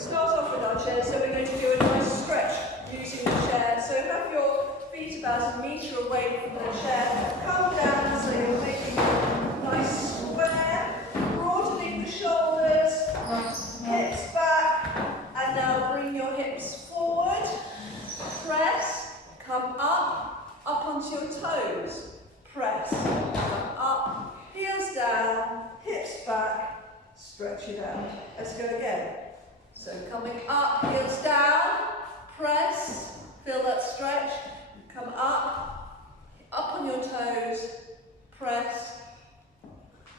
start off with our chairs, so we're going to do a nice stretch using the chair. So have your feet about a metre away from the chair. Come down so you're making a nice square, broadening the shoulders, hips back, and now bring your hips forward, press, come up onto your toes, press, come up, heels down, hips back, stretch it out. Let's go again. So coming up, heels down, press, feel that stretch, come up on your toes, press,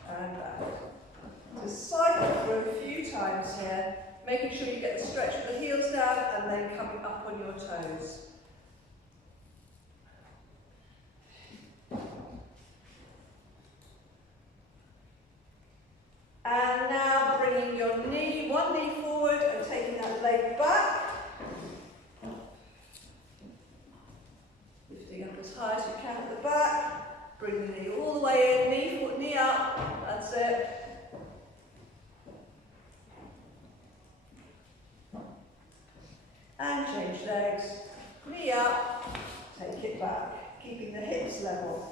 and back. Just cycle through a few times here, making sure you get the stretch with the heels down and then coming up on your toes. And now bringing your knee, one knee forward and taking that leg back. Lifting up as high as you can at the back. Bring the knee all the way in, knee forward, knee up. That's it. And change legs. Knee up, take it back, keeping the hips level.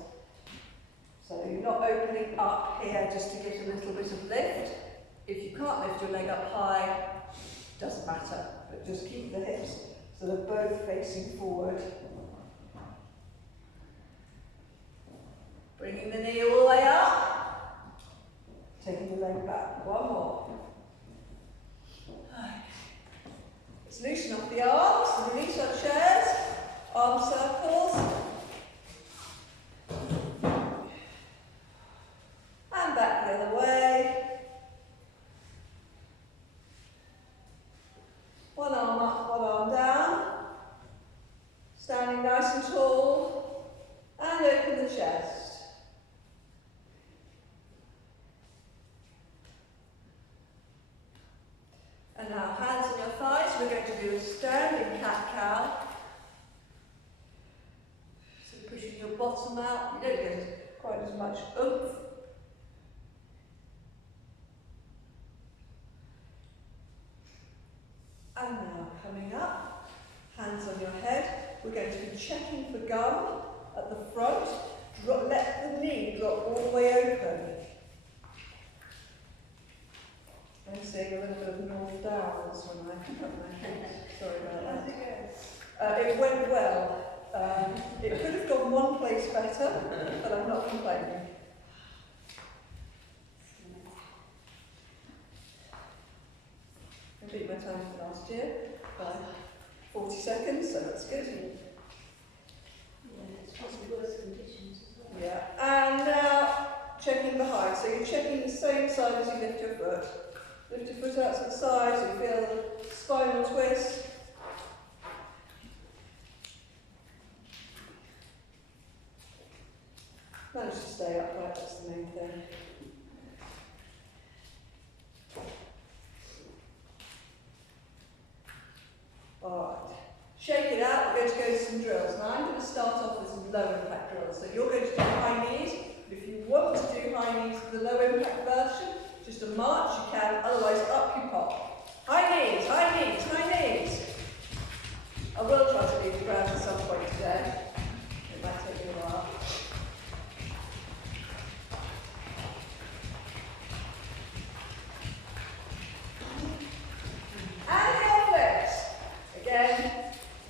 So you're not opening up here just to get a little bit of lift. If you can't lift your leg up high, doesn't matter, but just keep the hips so they're both facing forward. Bringing the knee all the way up, taking the leg back. One more. Let's loosen up the arms, release our chairs, arm circles. And back the other way. One arm up, one arm down. Standing nice and tall. And open the chest. And now hands on your thighs. We're going to do a standing cat-cow. So pushing your bottom out. You don't get quite as much oomph. And now coming up, hands on your head. We're going to be checking for gum at the front. Let the knee drop all the way open. I'm seeing a little bit of north downs when I pick up my feet. Sorry about that. It went well. It could have gone one place better, but I'm not complaining. I beat my time from last year by 40 seconds, so that's good. Yeah, it's possibly worse conditions as well. Yeah, and now checking the height. So you're checking the same side as you lift your foot. Lift your foot out to the side, so you feel the spinal twist. Manage to stay upright, that's the main thing. Alright, shake it out, we're going to go to some drills. Now I'm going to start off with some low impact drills. So you're going to do high knees, but if you want to do high knees for the low impact version, just a march you can, otherwise up you pop. High knees, high knees, high knees. I will try to leave the ground at some point today. It might take me a while. And heel flips. Again,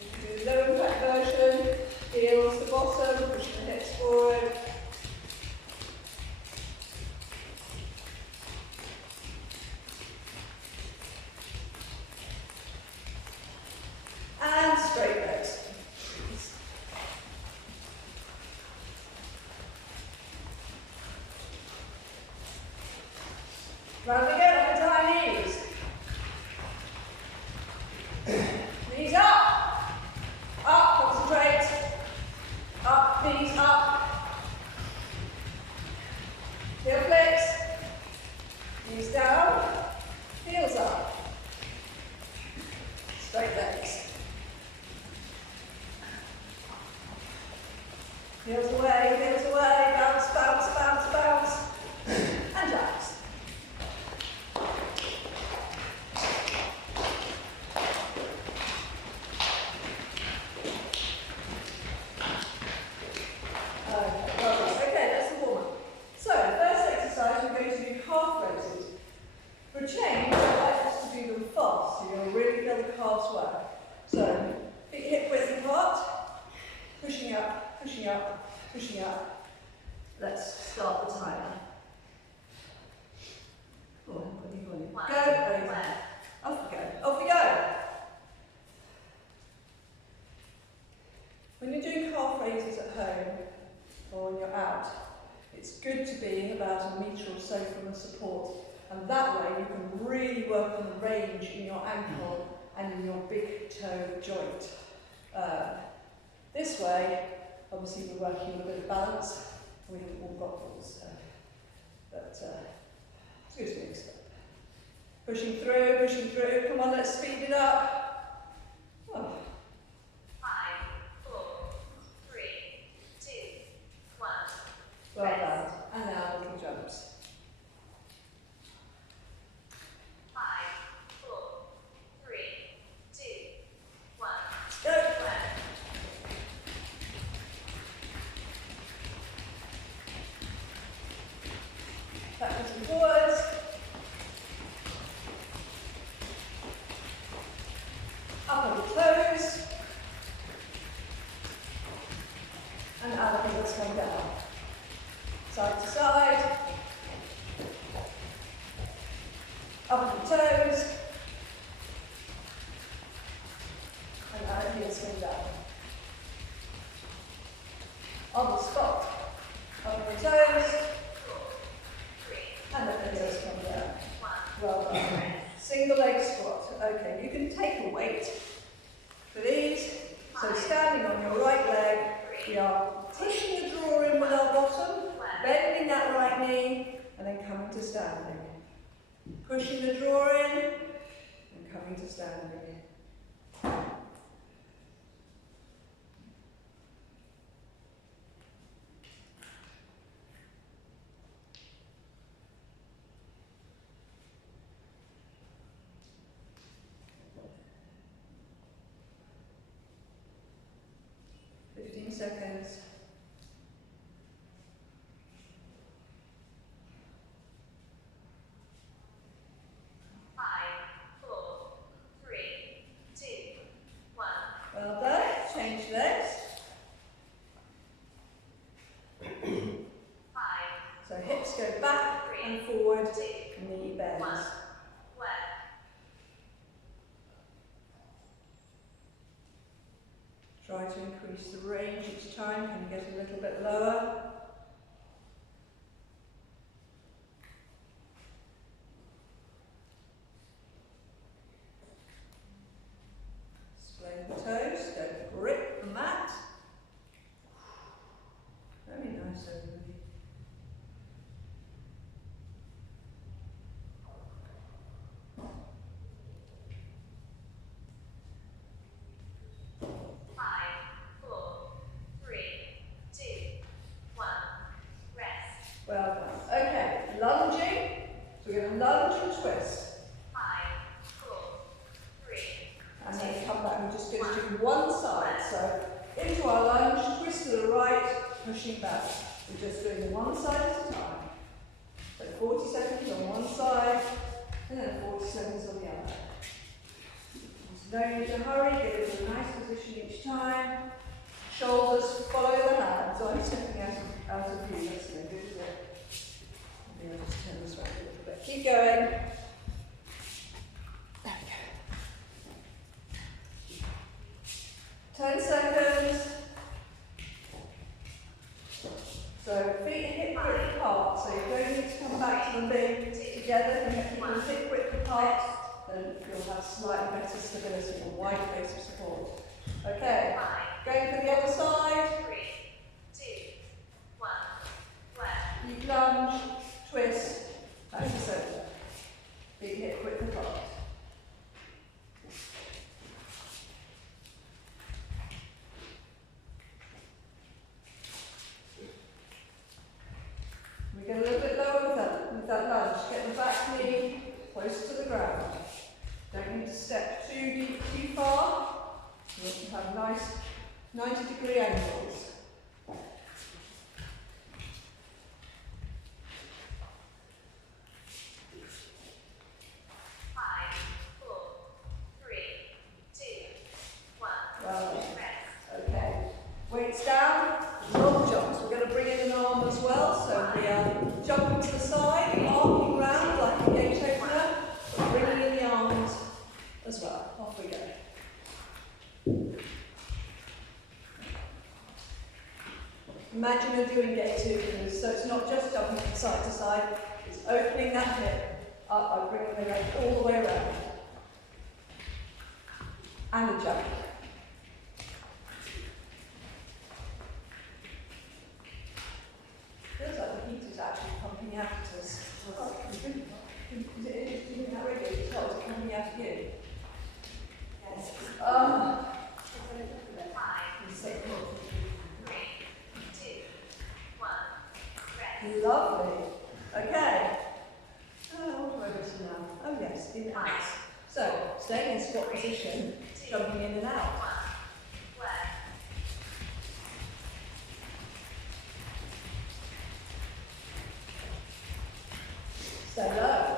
you can do the low impact version, heels to bottom, pushing the hips forward. way the calves work. So, feet hip width apart, pushing up, pushing up, pushing up. Let's start the timer. Oh, what are you going? Go, over. Off we go, off we go. When you're doing calf raises at home, or when you're out, it's good to be about a metre or so from the support, and that way you can really work on the range in your ankle and in your big toe joint. This way, obviously we're working on a bit of balance. We haven't all got balls, but it's good to mix it up. Pushing through, come on, let's speed it up. Oh. 5, 4, 3, 2, 1. Well done. And now little jumps. 5, 4, 3, 2, 1. Go. Backwards and forwards. Up on the toes. And out of let's come down. Side to side. Up on the toes. And out of here, swing down. On the spot. Up on the toes. And let the heels come down. Well done. Single leg squat. Okay, you can take a weight for these. So standing on your right leg, we are pushing the drawer in with our bottom, bending that right knee, and then coming to standing. Pushing the drawer in, and coming to standing. Seconds. Well done. Change legs. 5. So hips go back and forward, knee bends. Try to increase the range each time. Can you get a little bit lower? Splay the toes, don't grip the mat. Very nice, everybody. Well done. Okay, lunging. So we're going to lunge and twist. 5, 4, 3. And then come back and just go to one side. So into our lunge, twist to the right, pushing back. We're just doing one side at a time. So 40 seconds on one side, and then 40 seconds on the other. There's no need to hurry, get into a nice position each time. Shoulders follow the hands. So I'm stepping out of view. That's no good, is it? Maybe I'll just turn this way a little bit. Keep going. There we go. 10 seconds. So feet hip width apart. So you don't need to come back to the limb together. You have to keep them hip width apart. Then you'll have slightly better stability, a wide base of support. Okay. Going for the other side. 3, 2, 1. You lunge, twist, back to centre. Big hip width apart. We get a little bit lower with that lunge. Get the back knee close to the ground. Don't need to step too deep, too far. You want to have nice 90-degree angles. 5, 4, 3, Imagine you're doing gate two, so it's not just jumping from side to side, it's opening that hip up by bringing the leg all the way around. And a jump. Feels like the heat is actually pumping out of us. Is it doing that radio as well? Is it pumping out of you? Yes. Oh. 5, 4, 3, 2, 1. Rest. Lovely. Okay. What do I go to now? Oh yes, in and out. So, staying in squat position, jumping in and out. 1. Left. Stay low.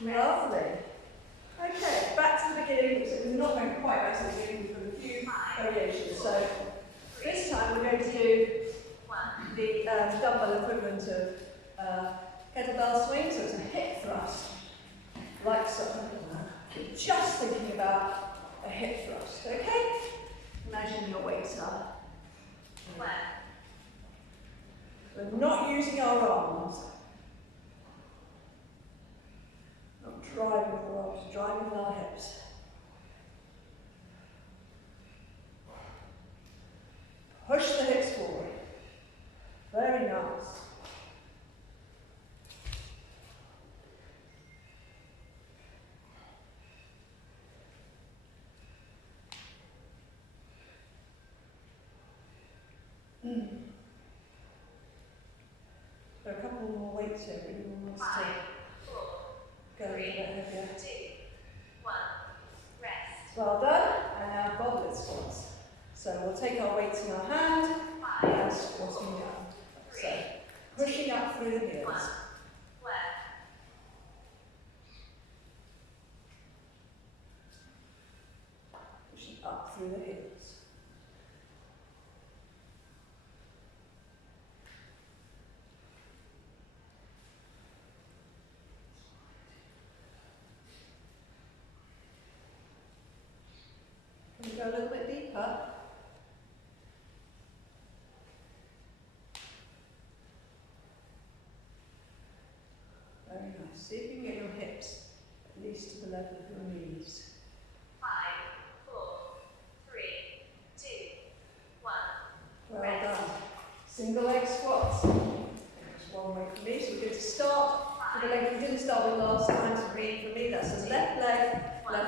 Lovely. Okay, back to the beginning. So we're not going quite back to the beginning for a few variations. So this time we're going to do the dumbbell equivalent of kettlebell swing. So it's a hip thrust, like so. Just thinking about a hip thrust. Okay. Imagine your weights are. We're not using our arms. Not driving with our arms, driving with our hips. Push the hips forward. Very nice. There are a couple more weights here, but you want us to go a little bit heavier. 2, 1. Rest. Well done. And now goblet squats. So we'll take our weights in our hand 5, and squatting down. So pushing up through the heels. 1. Left. Pushing up through the heels. Can we go a little bit deeper? Very nice. See if you can get your hips at least to the level of your knees. 5, 4, 3, 2, 1. Well done. Single leg squats. Just one way for me. So we're going to start with the leg we didn't start with last time. So for me, that's the left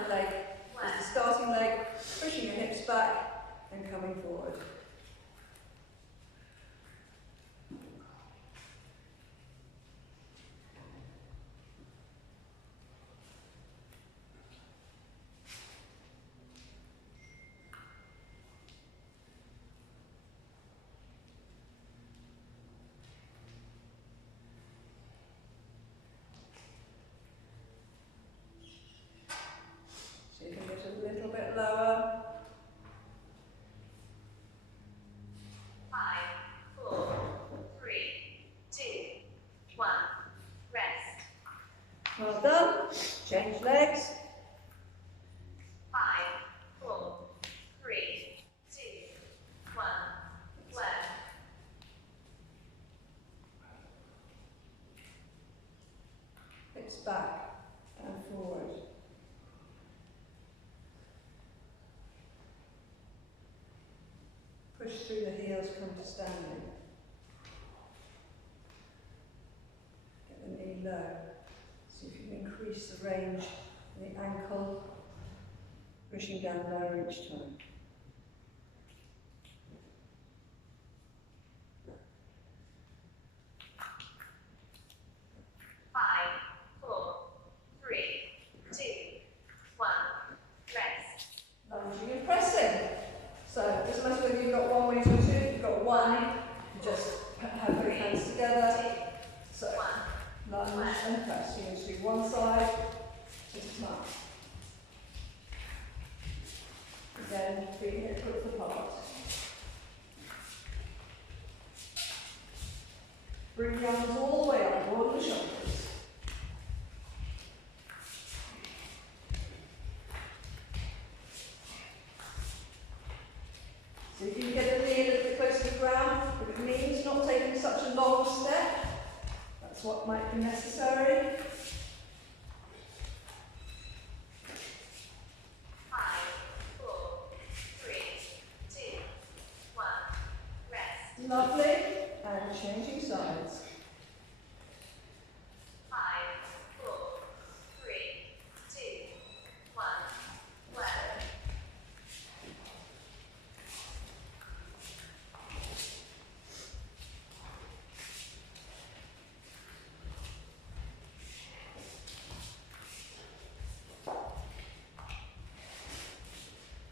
leg is the starting leg, pushing your hips back and coming forward. So you can get a little bit lower. 5, 4, 3, 2, 1. Rest. Well done. Change legs. 5, 4, 3, 2, 1. Left. Hips back and forward. Push through the heels, come to standing. Get the knee low. See if you can increase the range in the ankle. Pushing down lower each time. Five, 4, 3, 2, 1. Rest. Lunging and pressing. So, it doesn't matter whether you've got one weight or two, if you've got one, then bring it width apart. Bring the arms all the way up, broaden the shoulders. So if you can get the knee a little bit closer to the ground, if it means not taking such a long step, that's what might be necessary. 5, 4, 3, 2, 1. Rest. Lovely. And changing sides. 5, 4, 3, 2, 1. Work.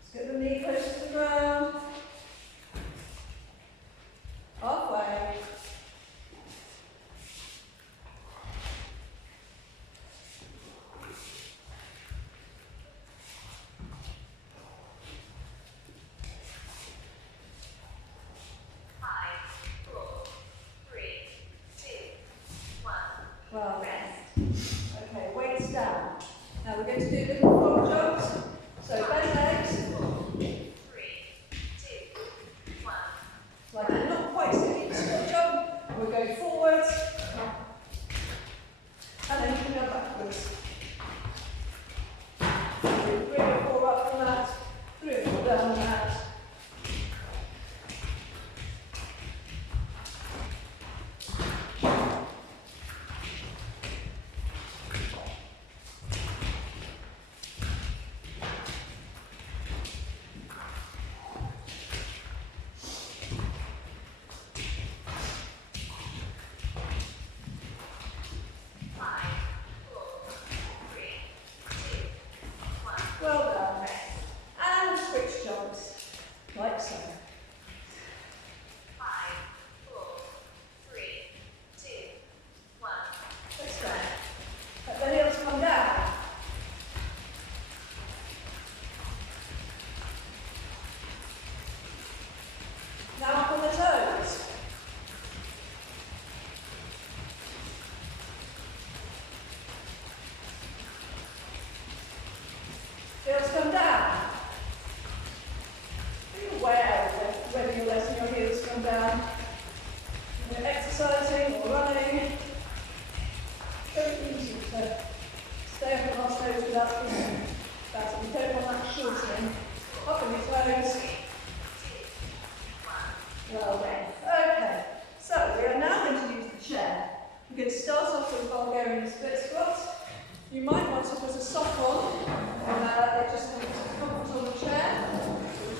Let's get the knee close to the ground. Halfway. Well, okay, weights down. Now we're going to do little frog jumps. So bend legs. 3, 2, 1. Like you're not quite sitting. Squat jump. We'll go forwards. And then you can go backwards. 3 or 4 up from that. 3 or 4 down from that. Well done. And switch jumps, like so. 5, 4, 3, 2, 1. Let's go. Let the heels come down. Now up on the toes. Heels come down. Be aware of whether you're letting your heels come down. When you're exercising or running, it's very easy to stay up on our toes without being that. You don't want that shortening. Up on your toes. Well done. Okay, so we are now going to use the chair. We're going to start off with Bulgarian split squats. You might want to put a sock on, it just makes you comfortable on the chair.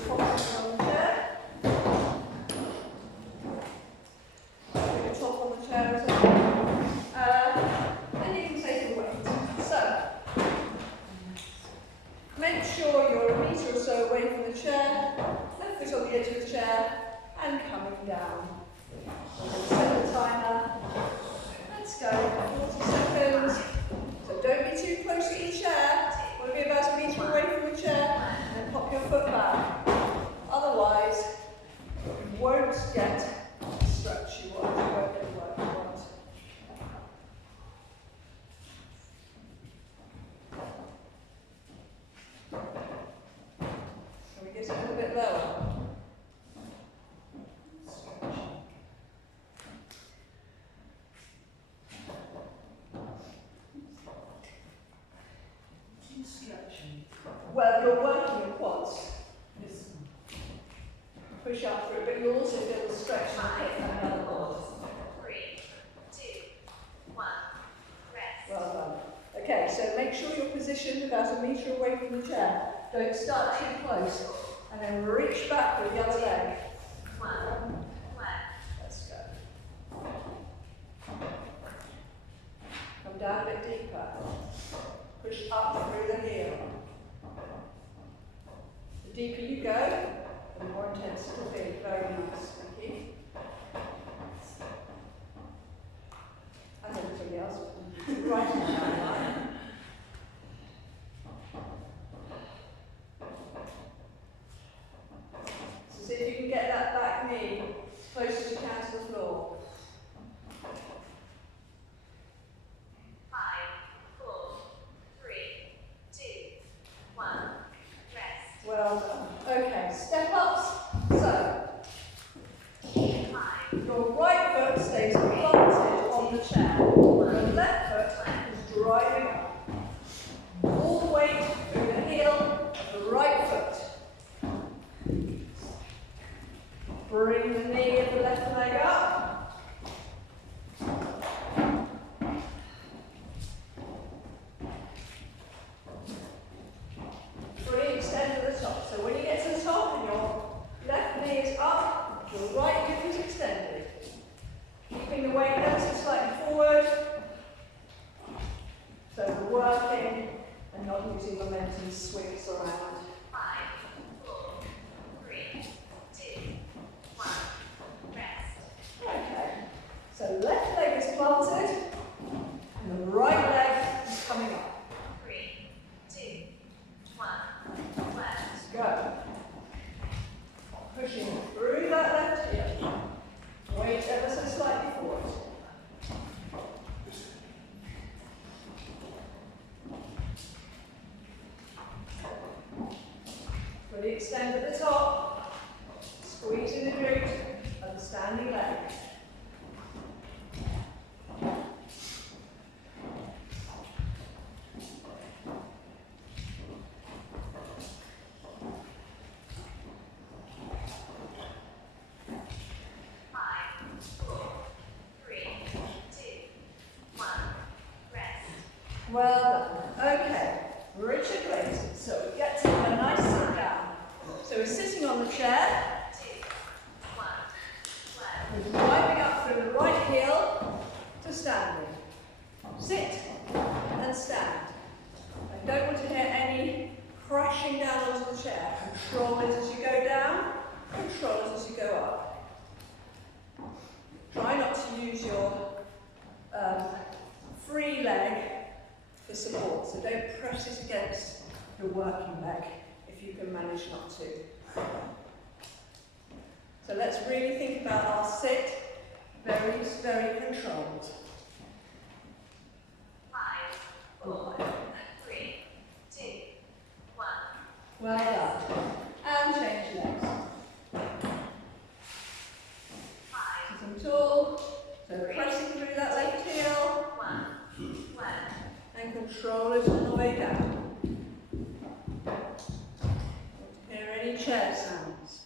Comfortable on the chair. Put your top on the chair as well. Then you can take the weight. So, make sure you're a metre or so away from the chair, left foot on the edge of the chair, and coming down. Set the timer. Let's go. 40 seconds. So don't be too close to your chair. You want to be about a metre away from the chair, and then pop your foot back. Otherwise, you won't get the stretch you want. You won't get the work you want. Can we get it a little bit lower? Well, you're working your quads. Push up through, but you'll also feel the stretch in the hip and the other quads. 3, 2, 1. Rest. Well done. Okay, so make sure you're positioned about a metre away from the chair. Don't start too close. And then reach back with the other leg. 1. Work. Let's go. Come down a bit deeper. Push up through the heel. The deeper you go, the more intense it will be. Very nice. Thank you. And everything else. Right in the line. momentum swings around. 5, 4, 3, 2, 1. Rest. Okay, so left leg is planted and the right leg is coming up. 3, 2, 1. Left. Let's go. Pushing through that left heel. Weight ever so slightly forward. Fully extend at the top. Squeezing the glute of the standing leg. Well done. Okay, retrograde. So we get to a nice sit down. So we're sitting on the chair. 2, 1. Left. We're driving up through the right heel to standing. Sit and stand. I don't want to hear any crashing down onto the chair. Control it as you go down. Control it as you go up. Try not to use your free leg for support, so don't press it against your working leg if you can manage not to. So let's really think about our sit, very, very controlled. 5, 4, 3, 2, 1. Well done. And change legs. 5, Sitting tall, so pressing through that left heel 1. Left. and control it on the way down. Don't hear any chair sounds.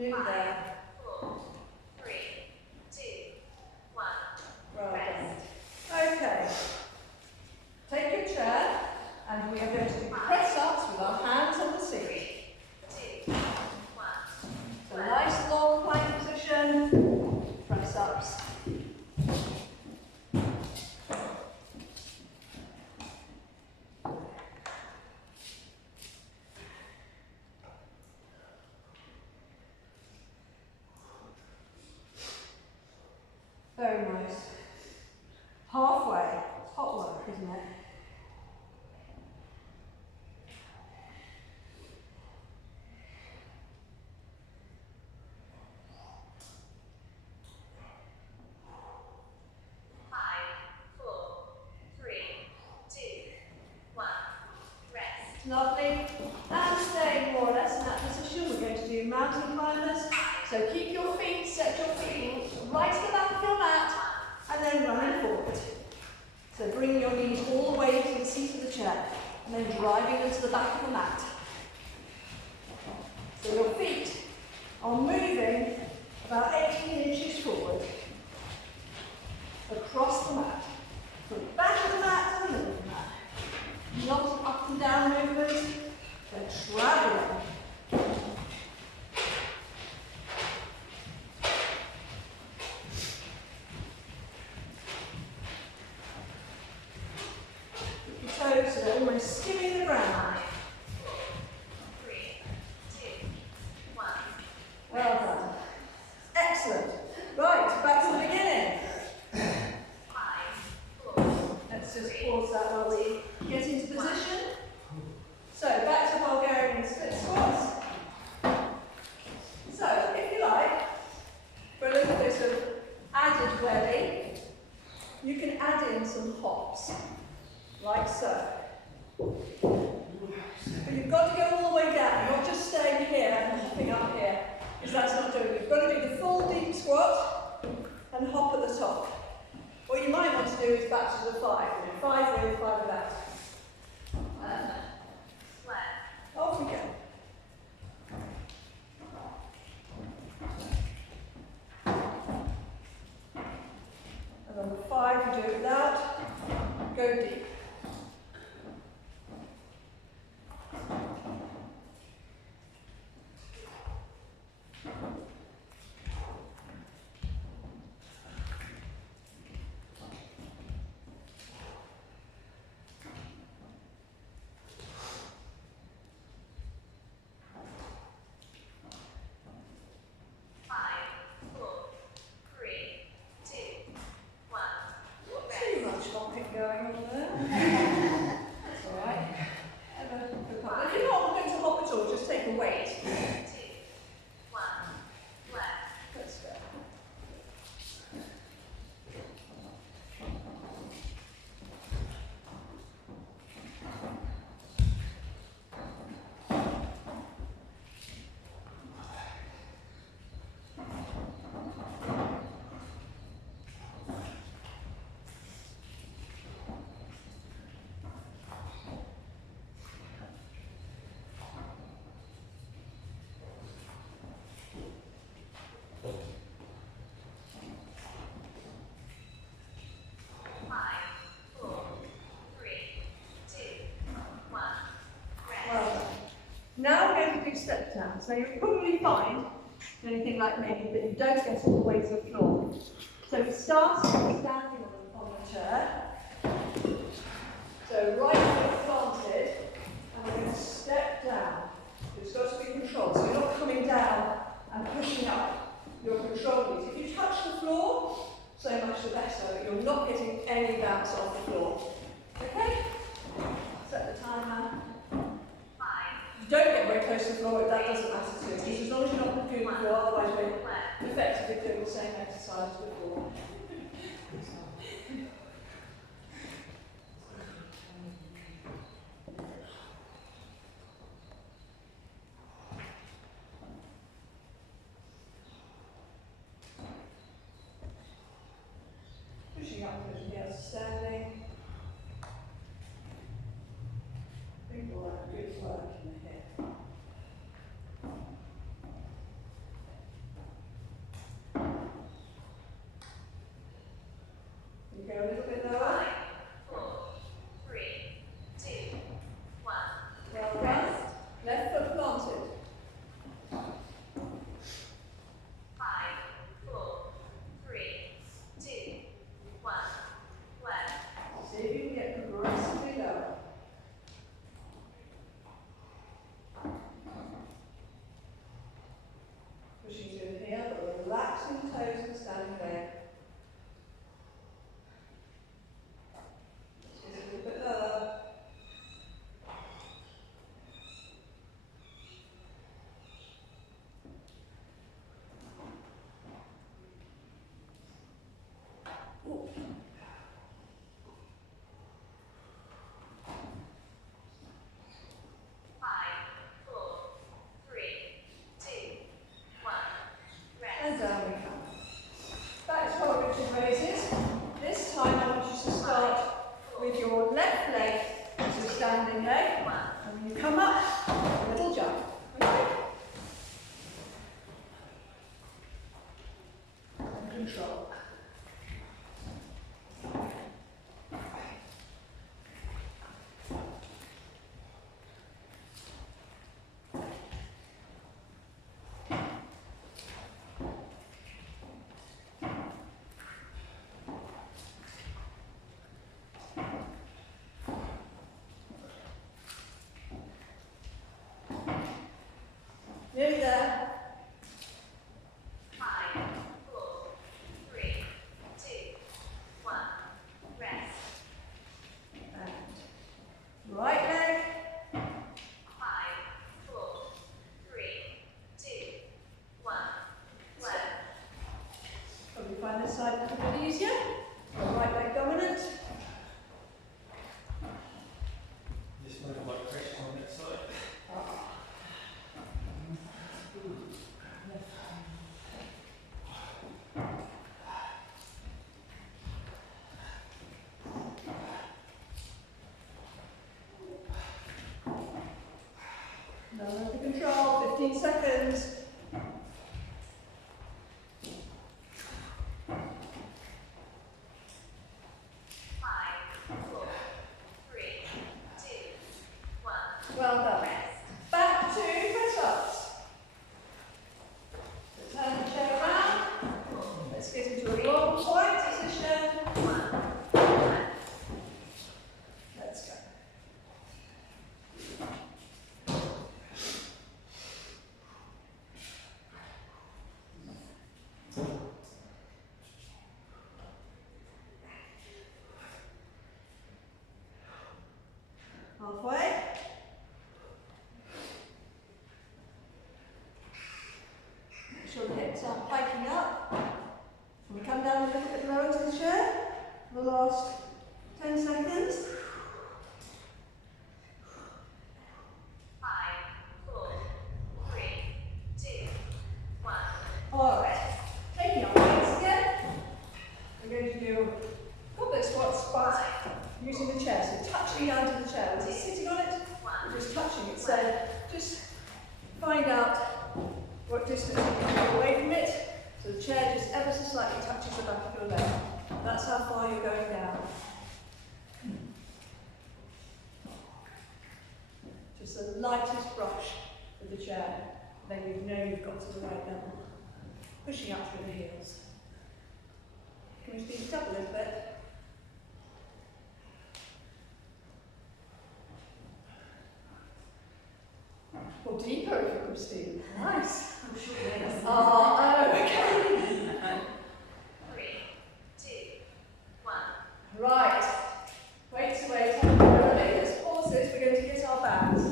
Move 5, there. 4, 3, 2, 1. Well Rest. done. Okay. Take your chair and we are going to do press ups with our hands on the seat. 3, 2, 1. So nice long plank position. Press ups. Very nice. Halfway. It's hot work, isn't it? Lovely. And staying more or less in that position, we're going to do mountain climbers. So keep your feet, set your feet right to the back of your mat, and then running forward. So bring your knees all the way to the seat of the chair, and then driving them to the back of the mat. So your feet are moving about 18 inches forward, across the mat, from the back of the mat to the middle of the mat. Not up and down movement, but traveling. Keep your toes so they're almost skimming the ground. 5, 4, 3, 2, 1. Well done. Excellent. Right, back to the beginning. 5, 4, Let's just pause that while we get into position. So back to Bulgarian split squats. So if you like, for a little bit of added belly, you can add in some hops, like so. But you've got to go all the way down, not just staying here and hopping up here, because that's not doing it. You've got to do the full deep squat and hop at the top. What you might want to do is back to the 5. 5 with, 5 without. Left. Off we go. 5, you do it without. Go deep. Too much hopping going on there. That's all right. Have a good hop. If you're not going to hop at all, just take a weight. 2, 1, left. Let's go. Well done. Now we're going to do step downs. Now you'll probably find, anything like me, that you don't get all the way to the floor. So we start standing on the chair. So right foot planted, and we're going to step down. It's got to be controlled. So you're not coming down and pushing up. You're controlling it. If you touch the floor, so much the better, but you're not getting any bounce off the floor. Okay? Set the timer. You don't get very close to the floor, but that doesn't matter too. Just as long as you're not doing the floor, otherwise we're effectively doing the same exercise before. Pushing up and down, standing. Think all that good work in the hip. You go a little bit lower. 4, 3, 2, 1. Well done. Left foot planted. 5, 4, 3, 2, 1. Left. See if you can get progressively lower. Pushing through here, but relaxing the toes and standing leg. Just a little bit lower. Ooh. 5, 4, 3, 2, 1. Rest. And down we come. Back to our rigid raises. This time I want you to start with your left leg as a standing leg. And when you come up, a little jump. Okay? And control. Nearly there. 5, 4, 3, 2, 1. Rest. And right leg. 5, 4, 3, 2, 1. Left. Probably find this side a little bit easier. Right leg dominant. Just look like pressure on that side. Now under control, 15 seconds. the lightest brush with the chair, then you know you've got to the right level. Pushing up through the heels. Can we speed it up a little bit? Or deeper if you could, Steve. Nice. I'm sure it is. Oh, okay. 3, 2, 1. Right. Wait. Let's pause this. We're going to get our bands.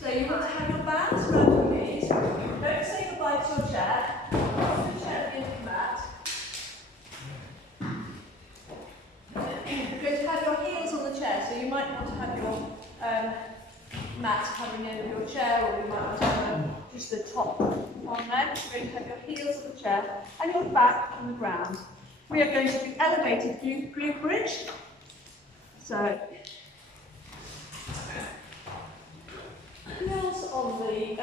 So you want to have your bands around your knees. Don't say goodbye to your chair. Put the chair into the mat. You're going to have your heels on the chair, so you might want to have your mat covering over your chair, or you might want to have just the top on there. You're going to have your heels on the chair and your back on the ground. We are going to do elevated view bridge. So, heels on the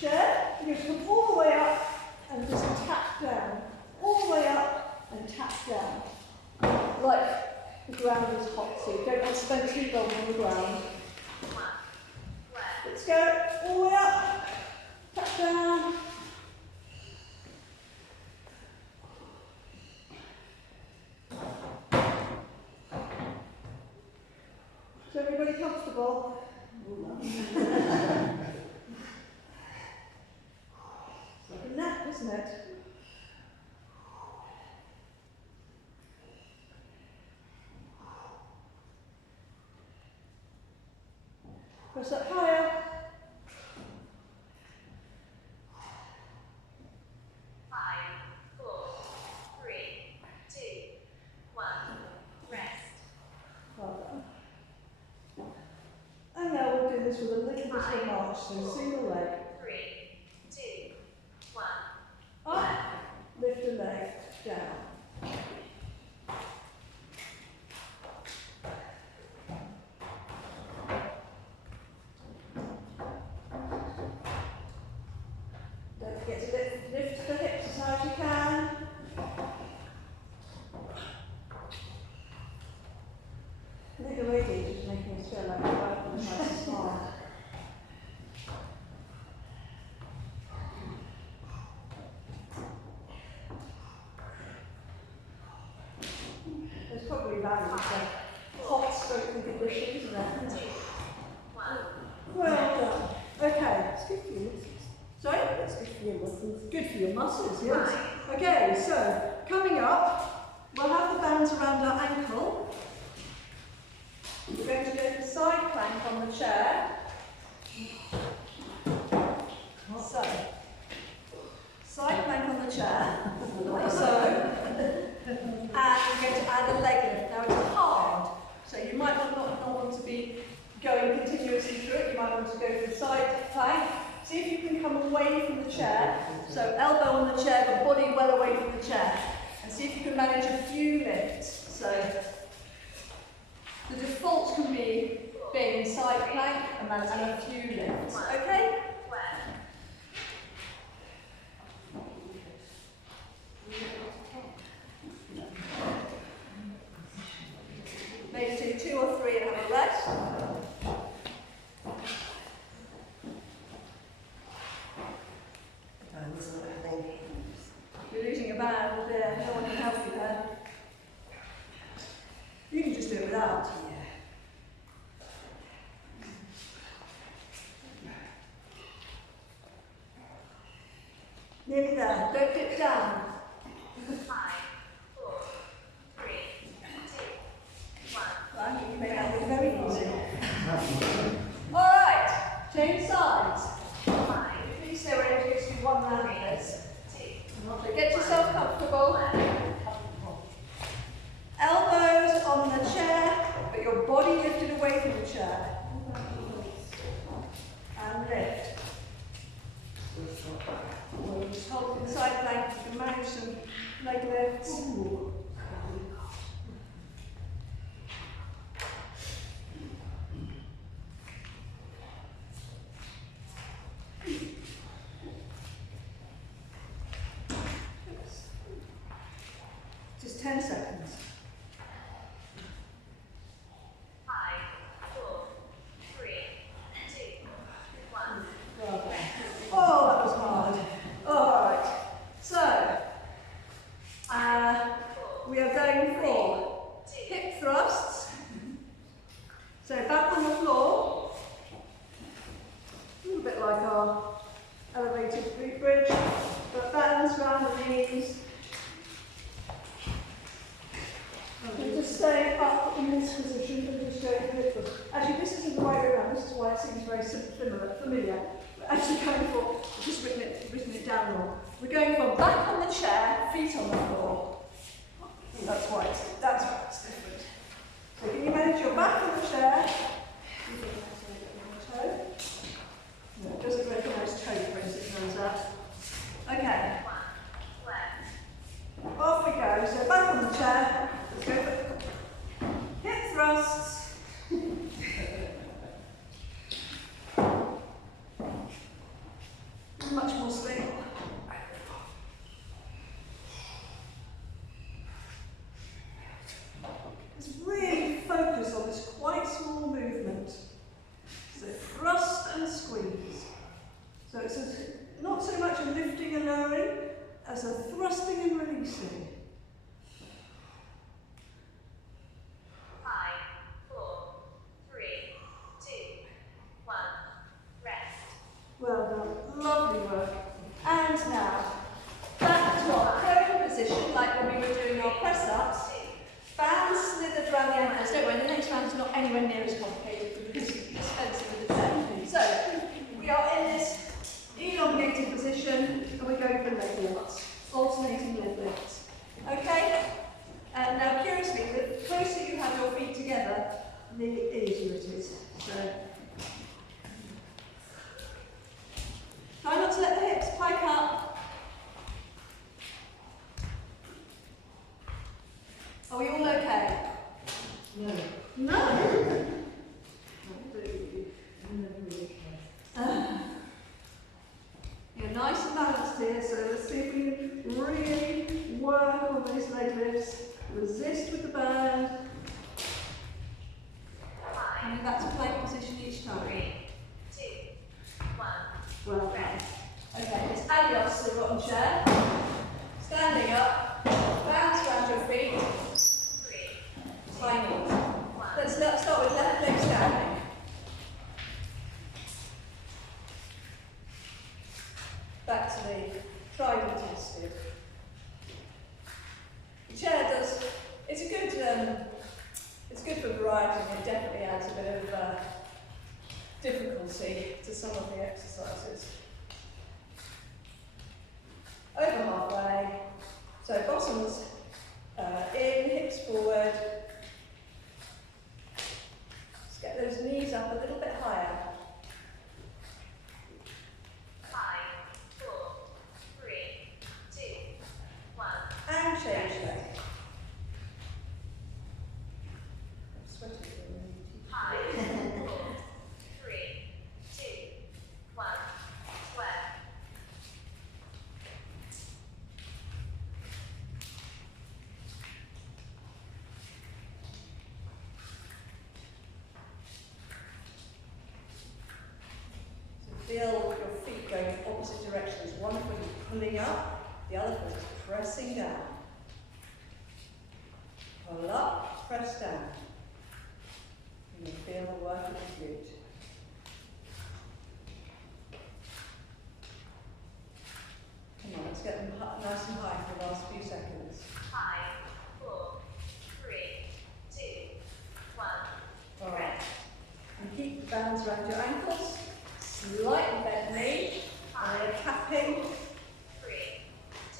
chair. You're going to come all the way up and just tap down. All the way up and tap down. Like the ground is hot, so you don't want to spend too long on the ground. Let's go all the way up, tap down. Is everybody comfortable? It's like a nap, isn't it? Press up higher. 5, 4, 3, 2, 1. Rest. Well done. And now we'll do this with a little bit of a march, so single leg. 3, 2, 1. Up, lift a leg, down. Don't forget to lift the hips as high as you can. I think the radiator is making us feel like we're right on the nice smile. There's probably values of hot stroking conditions in there. 2, 1. Well done. Okay. It's good for you. Sorry? It's good for your muscles. Good for your muscles, yes. Okay, so coming up, we'll have the bands around our ankle. We're going to go for side plank on the chair. So, side plank on the chair, like so. And we're going to add a leg lift. Now it's hard, so you might not want to be going continuously through it. You might want to go for side plank. See if you can come away from the chair. So elbow on the chair, but body well away from the chair. And see if you can manage a few lifts. So the default can be being side plank and a few lifts. Okay? Maybe do 2 or 3 and have a rest. You're losing a band, there. No one can help you there. You can just do it without. Nearly there. Don't dip down. 5, 4, 3, 2, 1. Right, you can make that look very easy. Alright, change sides. 5, Please stay where it gives you one round of this. 2, So get yourself comfortable. Elbows on the chair, but your body lifted away from the chair. And lift. We'll just hold the side plank, you can manage some leg lifts. Just 10 seconds. 5, 4, 3, 2, down the knees. And just stay up in this position and just going hip thrust. Actually, this isn't the right way around. This is why it seems very familiar. We're actually going for, I've just written it down wrong. We're going from back on the chair, feet on the floor. That's why it's different. So can you manage your back on the chair? Toe? No, it doesn't recognise toe prints, it turns out. Okay. Off we go. So back on the chair. Let's go for hip thrusts. Much more stable. Let's really focus on this quite small movement. So thrust and squeeze. So it's not so much a lifting and lowering as a thrusting and releasing. 5, 4, 3, 2, 1. Rest. Well done. Lovely work. And now, back to our prone position, like when we were doing our press-ups. Bands slithered around the ankles. Don't worry, the next round is not anywhere near as complicated because it's expensive with the set. So, we are in this elongated position and we're going for leg lifts, alternating leg lifts. Okay? Now, curiously, the closer you have your feet together, the easier it is. So, try not to let the hips pike up. Are we all okay? No. No. You're nice and balanced here, so let's see if we can really work on these leg lifts. Resist with the band. Coming back to plank position each time. 3, 2, 1. Well done. Okay, it's adios to the rocking chair. Standing up, bounce around your feet. 3, Tiny. 1. Let's start with left leg standing. Back to the tried and tested. The chair does, it's good for variety, and it definitely adds a bit of difficulty to some of the exercises. Over halfway. So bottoms in, hips forward. Let's get those knees up a little bit higher. 5, 4, 3, 2, 1. And change leg. I'm sweating for a minute. 5, 4, 3, 2, 1. Square. So feel your feet going in opposite directions. One foot is pulling up, the other foot is pressing down. Pull up, press down. And you feel the work of the glute. Come on, let's get them nice and high for the last few seconds. 5, 4, 3, 2, 1. All right. And keep the bands around your ankles. Slightly bend knee. And we're tapping 3,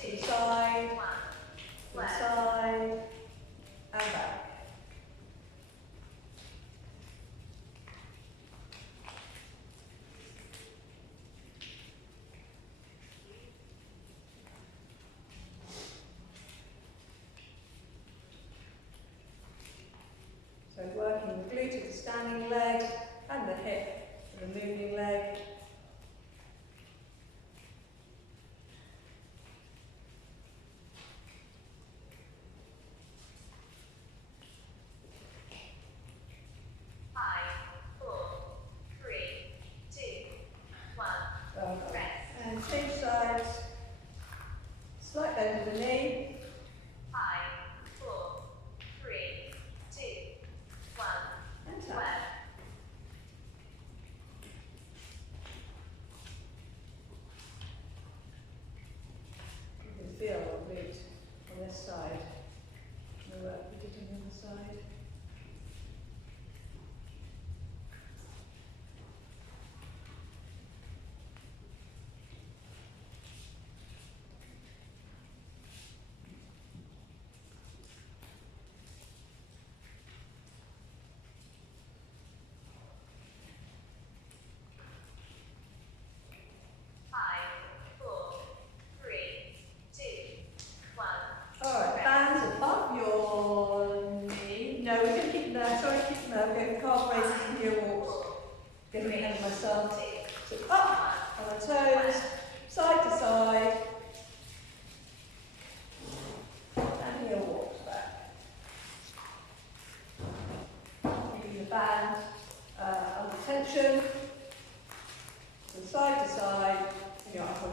to 2, the side, 1. to the Left. side, and back. So working the glute of the standing leg and the hip of the moving leg. And change sides. Slight bend of the knee. 5, 4, 3, 2, 1. And tap. Left.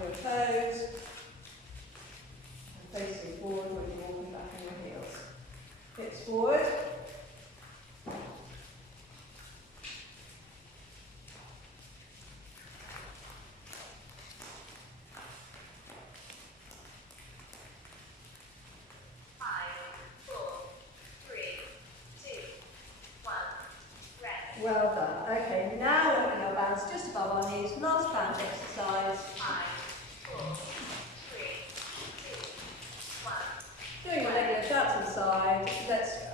your toes. And facing forward when you're walking back on your heels. Hips forward. Well done. Okay, now we're going to bounce just above our knees. Last bounce exercise. 5, 4, 3, 2, 1. Doing your regular shouts inside. Let's go.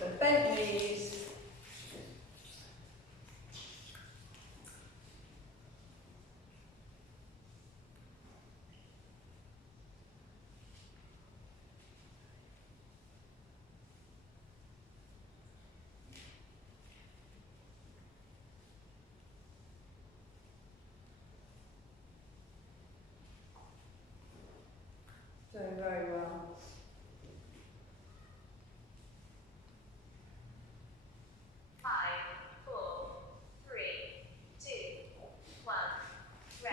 So bent knees. Doing very well.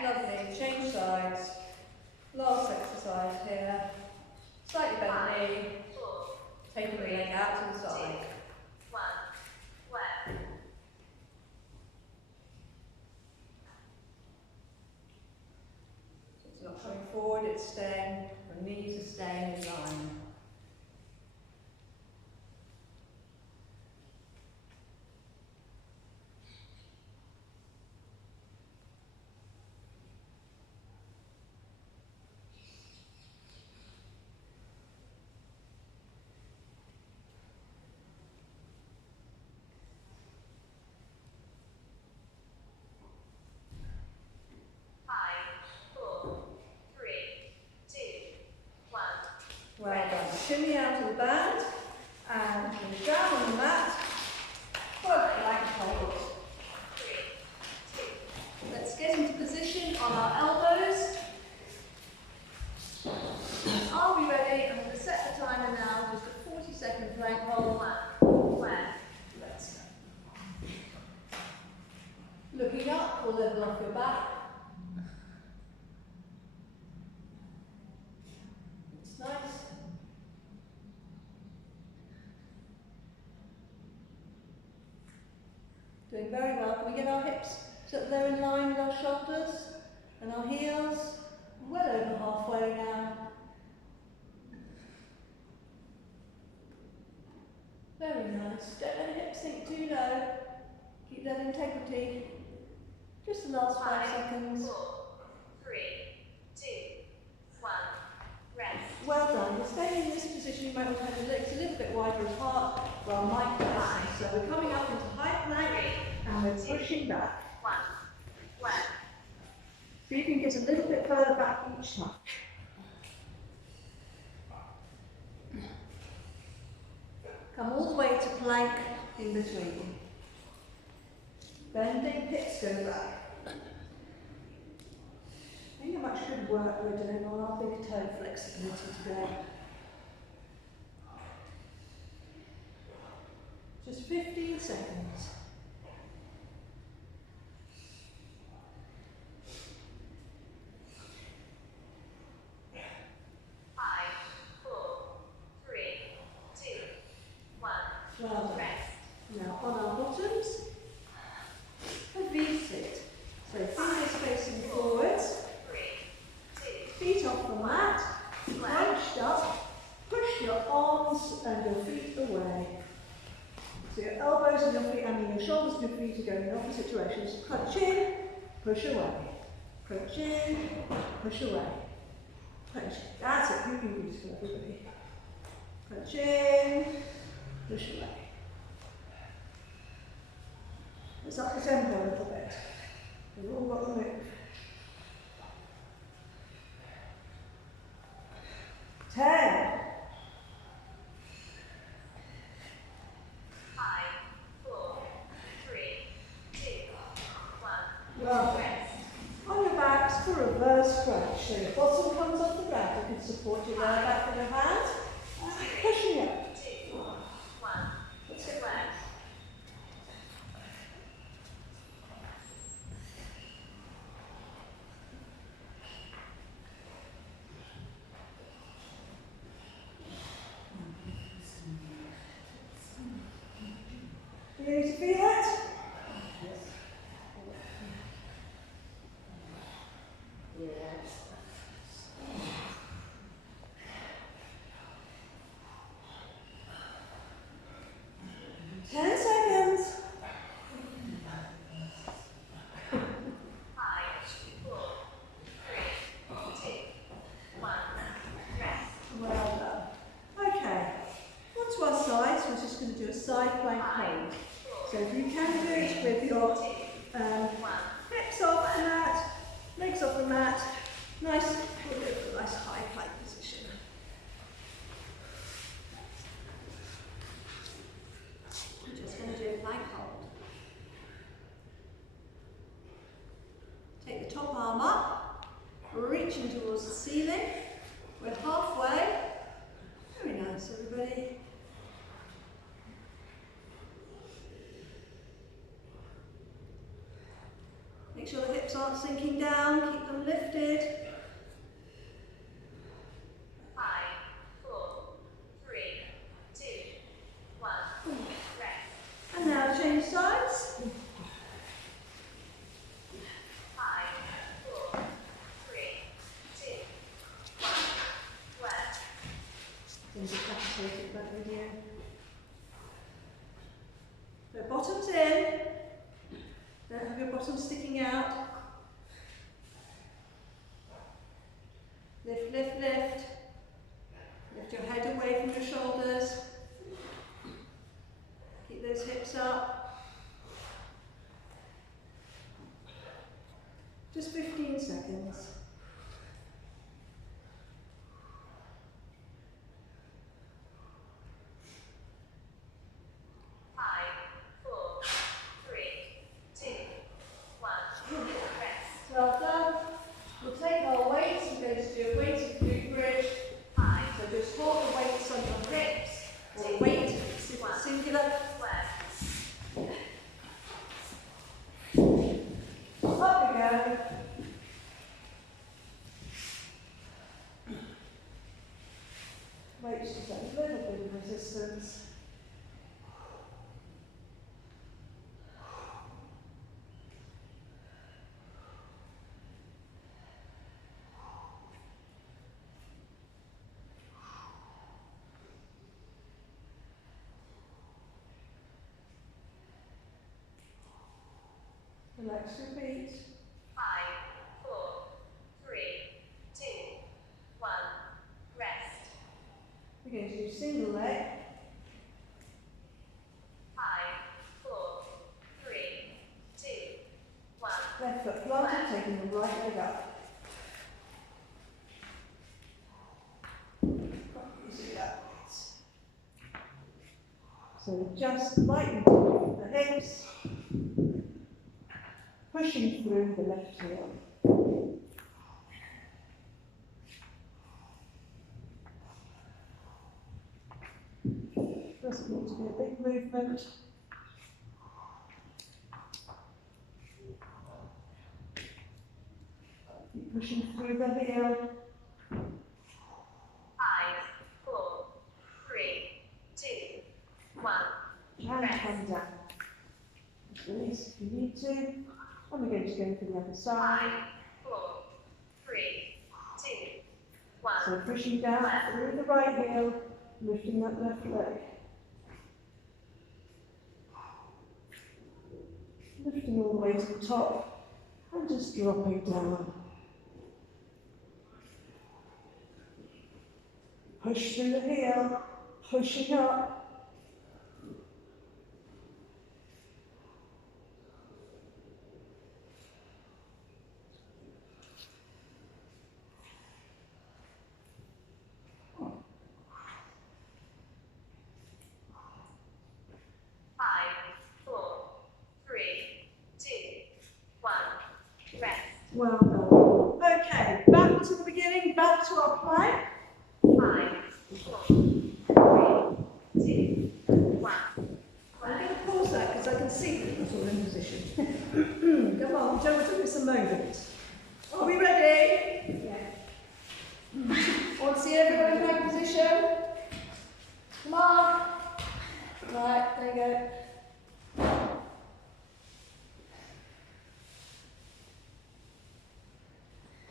Lovely. Change sides. Last exercise here. Slightly bent knee. Taking the leg out to the side. It's not coming forward, it's staying. The knees are staying in line. Well done. Shimmy out of the band and come down on the mat. Work like a hold. Let's get into position on our elbows. Are we ready? I'm going to set the timer now, just a 40-second plank hold. Let's go. Looking up, we'll level off your back. It's nice. Doing very well. Can we get our hips so that they're in line with our shoulders and our heels? Well over halfway now. Very nice. Don't let the hips sink too low. Keep that integrity. Just the last 5 seconds. 4, 3, 2, 1. Rest. Well done. You're staying in this position. You might want to have your legs a little bit wider apart while Mike does. So we're coming up into high plank and we're pushing back. 1. See if you can get a little bit further back each time. Come all the way to plank in between. Bending, hips go back. Think how much good work we're doing on our big toe flexibility today. Just 15 seconds. Well done. Now on our bottoms, a V-sit. So fingers facing forwards, feet off the mat, crouched up, push your arms and your feet away. So your elbows and your feet, and your shoulders and your feet are going in opposite directions. Crunch in, push away. Crunch in, push away. Crunch in. That's it. You can do this for everybody. Crunch in, push away. Let's up the tempo a little bit. We've all got the move. 10. 5, 4, 3, 2, 1. Well, on your backs for reverse stretch. So your bottom comes off the ground. You can support your lower back with your hands. Pushing up. 2, 1. Let's go. side plank hold. So if you can do it with your hips off the mat, legs off the mat, nice, we'll do a nice high plank position. I'm just going to do a plank hold. Take the top arm up, reaching towards the ceiling. We're halfway. Very nice, everybody. Make sure the hips aren't sinking down, keep them lifted. 5, 4, 3, 2, 1. Rest. And now change sides. 5, 4, 3, 2, 1. Left. Then just capitated that video. So bottoms in. Don't have your bottom sticking out. Lift, lift, lift. Lift your head away from your shoulders. Keep those hips up. Just 15 seconds. Well done. We'll take our weights. We're going to do a weighted glute bridge. So just hold the weights on your hips. Or weight, singular. Up we go. Weights just a little bit of resistance. Relax your feet. 5, 4, 3, 2, 1. Rest. We're going to do single leg. 5, 4, 3, 2, 1. Left foot planted, taking the right leg up. Easy that. So just lightly move the hips, pushing through the left heel. Doesn't need to be a big movement. Keep pushing through the heel. 5, 4, 3, 2, 1. And come down. Just release if you need to. And we're going to go for the other 5, side. 4, 3, 2, 1. So pushing down through the right heel, lifting that left leg. Lifting all the way to the top and just dropping down. Push through the heel, pushing up. Well done. Okay, back to the beginning, back to our plank. 5, 4, 3, 2, 1. I'm going to pause that because I can see that it's all in position. Come on, Joe, we're doing some movement. Are we ready? Yeah. Want to see everyone in plank position? Come on. Right, there you go.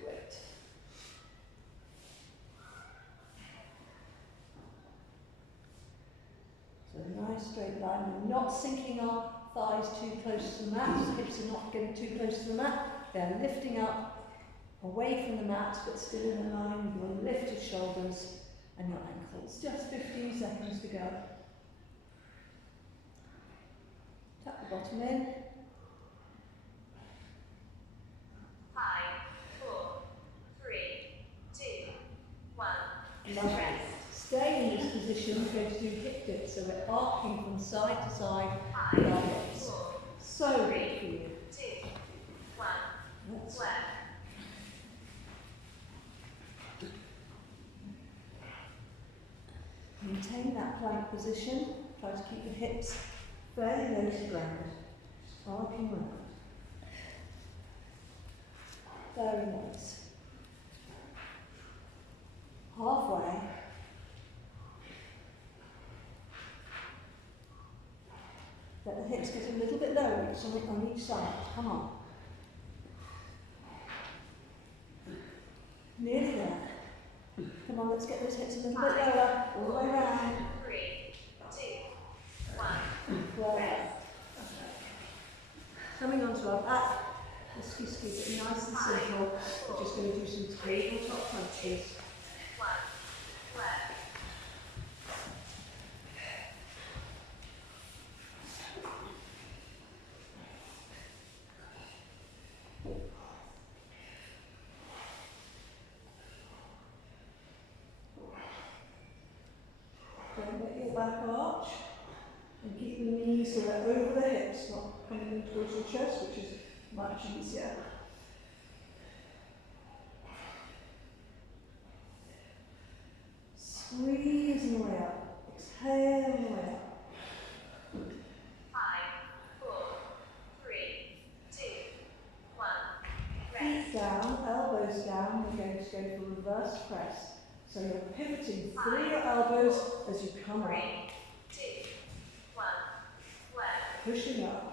Great. So nice straight line. We're not sinking our thighs too close to the mat. Hips are not getting too close to the mat. They're lifting up away from the mat, but still in a line with your lifted shoulders and your ankles. Just 15 seconds to go. Tap the bottom in. 5, 4, 3, 2, 1. Lovely. Rest. Stay in this position. We're going to do hip dips, so we're arcing from side to side 5, with our hips. 4, So good for you. 2, 1. Let's Left. maintain that plank position. Try to keep the hips fairly low to ground. Arcing round. Very nice. Halfway. Let the hips get a little bit lower, something on each side. Come on. Nearly there. Come on, let's get those hips a little bit lower. All the way around. 3, 2, 1. Well, coming onto our back. Let's just keep it nice and simple. We're just going to do some tabletop punches. 1. Left. Don't let your back arch. And keep the knees so they're over the hips, not coming in towards your chest, which is much easier. Squeezing the way up. Exhaling the way up. 5, 4, 3, 2, 1. Rest. Feet down, elbows down. We're going to go for reverse press. So you're pivoting through your elbows as you come up. 3, 2, 1. Left. Pushing up.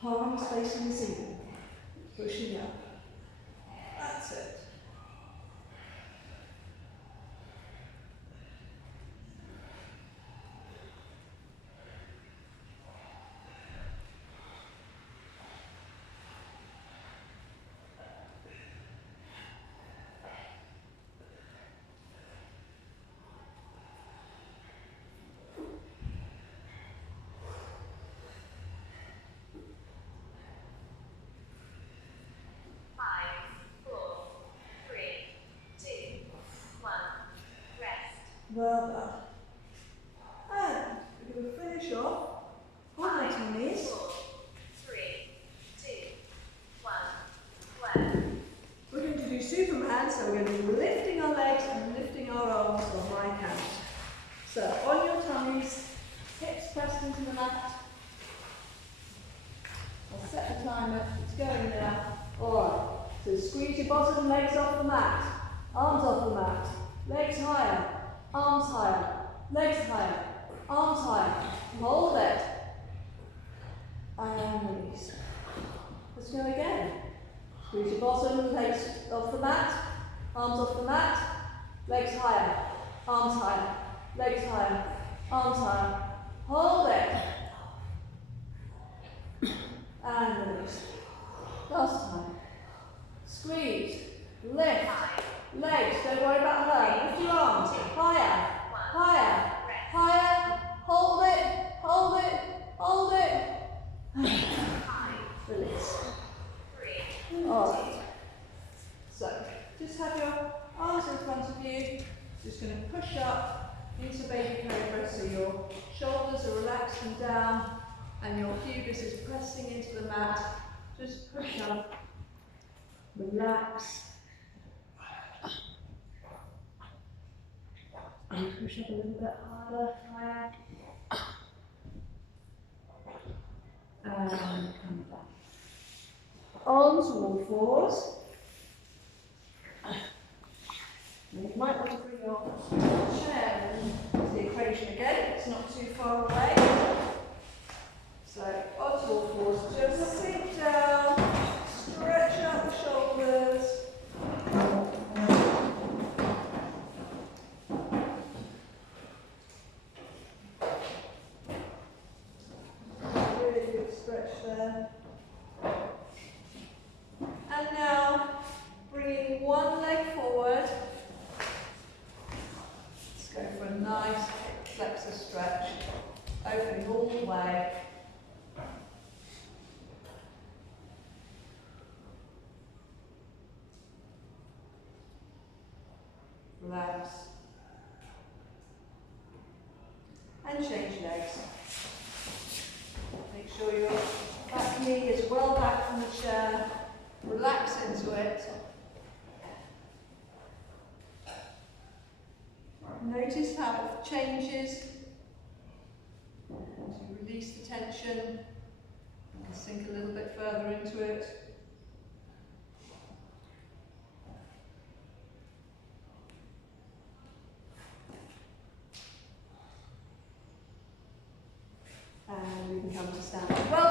Palms facing the ceiling. Pushing up. That's it. Well done. And we're going to finish off. Hold on to your knees. 4, 3, 2, 1. Left. We're going to do Superman, so we're going to be lifting our legs and lifting our arms on my count. So on your tummies, hips pressed into the mat. I'll set the timer, it's going now. Alright, so squeeze your bottom legs off the mat, arms off the mat, legs higher, arms higher, legs higher, arms higher. Hold it. And release. Let's go again. Squeeze your bottom, legs off the mat, arms off the mat, legs higher, arms higher, legs higher, arms higher. Hold it. And release. Last time. Squeeze, lift, legs, don't worry about her. Lift your arms, higher, higher, higher. Hold it, hold it, hold it. Release. Alright. So, just have your arms in front of you. Just going to push up into baby cobra so your shoulders are relaxed and down and your pubis is pressing into the mat. Just push up, relax, and push up a little bit harder, higher, and come back. Arms to all fours. And you might want to bring your chair into the equation again, it's not too far away. So, onto all fours, just sink down, stretch out the shoulders. Really good stretch there. And now, bringing one leg forward. Let's go for a nice flexor stretch, opening all the way. relax, and change legs. Make sure your back knee is well back from the chair, relax into it. Notice how it changes as you release the tension and sink a little bit further into it. And we can come to stand. Well